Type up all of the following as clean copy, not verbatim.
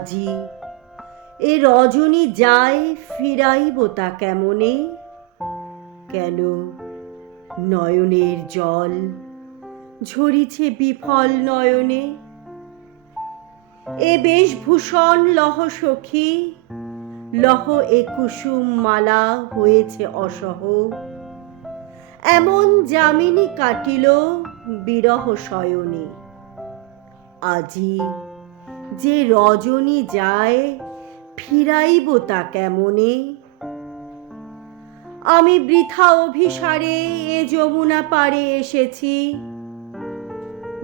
আজি এ রজনী যায় ফিরাইব তা কেমনে? কেন নয়নের জল ঝরিছে বিফল নয়নে? এ বেশভূষণ লহ সখী, লহ এ কুসুম মালা হয়েছে অসহ। এমন যামিনী কাটিল বিরহ শয়নে। আজি যে রজনী যায় ফিরাইব তা কেমনে? আমি বৃথা অভিসারে এ যমুনা পারে এসেছি,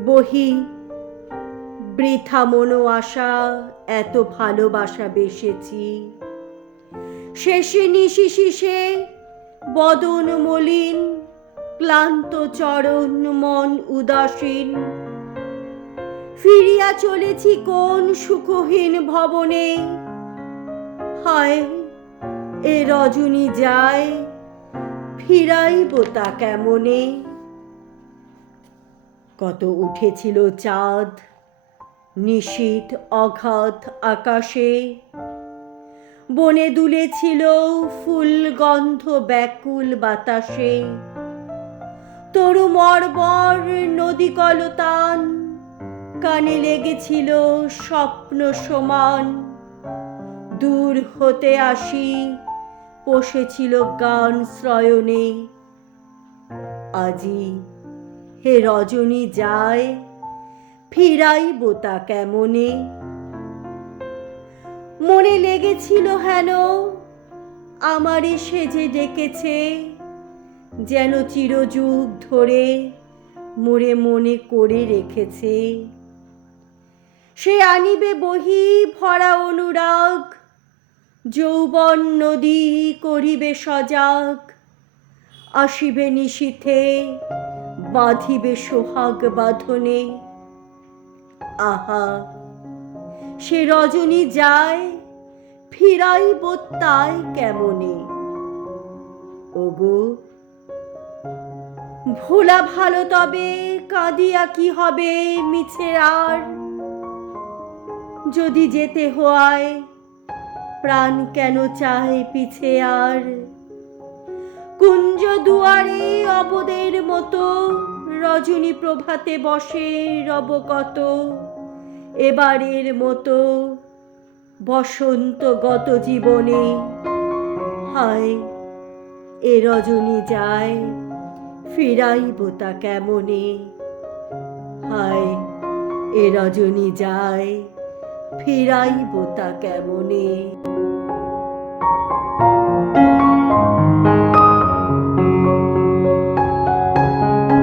বহি বৃথা মনো আশা এত ভালোবাসা বেসেছি। শেষে নিশিশিসে বদন মলিন, ক্লান্ত চরণ মন উদাসীন, ফিরিয়া চলেছি কোন সুখহীন ভবনে। হায় এ রজনী যায় ফিরাইব তা কেমনে? কত উঠেছিল চাঁদ নিশীথ অগাধ আকাশে, বনে দুলেছিল ফুল গন্ধ ব্যাকুল বাতাসে। তরু মর্মর নদী কলতান, কানে লেগেছিল স্বপ্ন সমান। দূর হতে আসি বসেছিল গান শ্রয়ণে। আজি হে রজনী যায় ফিরাইব তা কেমনে? মনে লেগেছিল হেন আমারে সে যে ডেকেছে, যেন চিরযুগ ধরে মোরে মনে করে রেখেছে। সে আনিবে বহি ভরা অনুরাগ, যৌবন নদী করিবে সজাগ। আসিবে নিশীথে বাঁধিবে সোহাগ বাঁধনে। আহা সে রজনী যায় ফিরাইব তাই কেমনে? ওগো ভোলা ভালো তবে কাঁদিয়া কি হবে মিছে আর? যদি যেতে হয় প্রাণ কেন চায় পিছে আর? কুঞ্জ দুয়ারে অবদের মতো রজনী প্রভাতে বসে রব কত। এবারের মতো বসন্ত গত জীবনে। হায় এ রজনী যায় ফিরাইব তা কেমনে? হায় এ রজনী যায় ফিরাইব তা কেমনে?